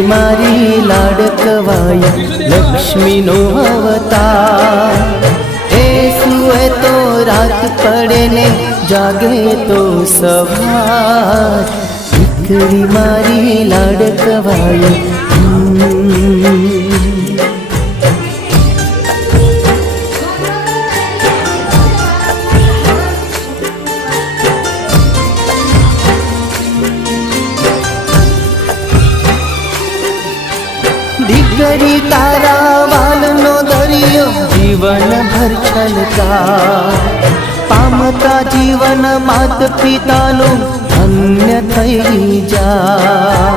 દીકરી મારી લાડકવાય લક્ષ્મીનો અવતાર એ સુએ તો રાત પડે ને જાગે તો સવાર દીકરી મારી લાડકવાય દીકરી તારા વાલનો દરિયો જીવન ભર છલકા પામતા જીવન માત પિતાનું ધન્ય થઈ જા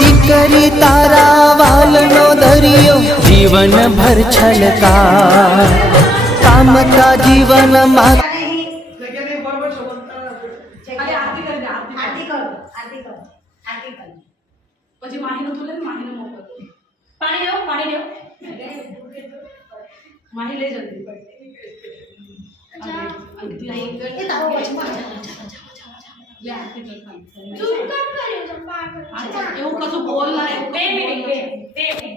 દીકરી તારા વાલનો દરિયો જીવન ભર છલકા પામતા જીવન માત પછી માહીનું તું લે માહીનું મોકલ પાણી લેવો માહી લે જલ્દી એ તારો પછી લે આરતી કર તું કામ કર્યો ચંપા એવું કશું બોલ ના બે મિનિટ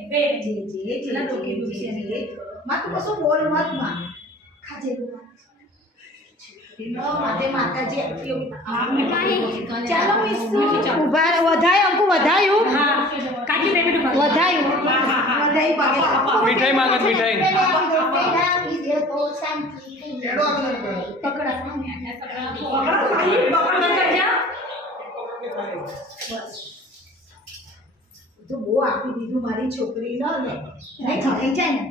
બે જી ચલા ટોકી દુખી છે મત કશું બોલ મત માં ખાજે માતે માતાજી ચાલો ઉભા વધાય અંકુ વધાયું હા કાકી બેબી વધાયું વધાઈ પાકે મીઠાઈ માંગત મીઠાઈ પકડા તો બહુ આપી દીધું મારી છોકરી નો ને નહીં થઈ જાય ને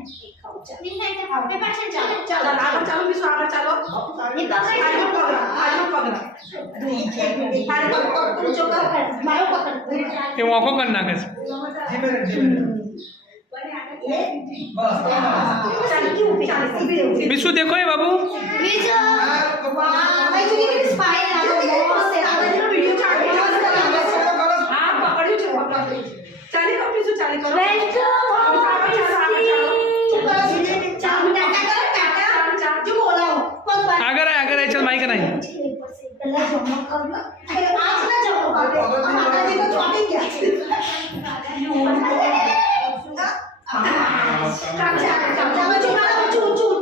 આપણે પાછળ ચાલો ચાલો બીજું આગળ ચાલો એ એ વાંકો કરી નાખે છે બીજું દેખો એ બાબુ આગળ આય ચાલ માઈક નહીં ચૂ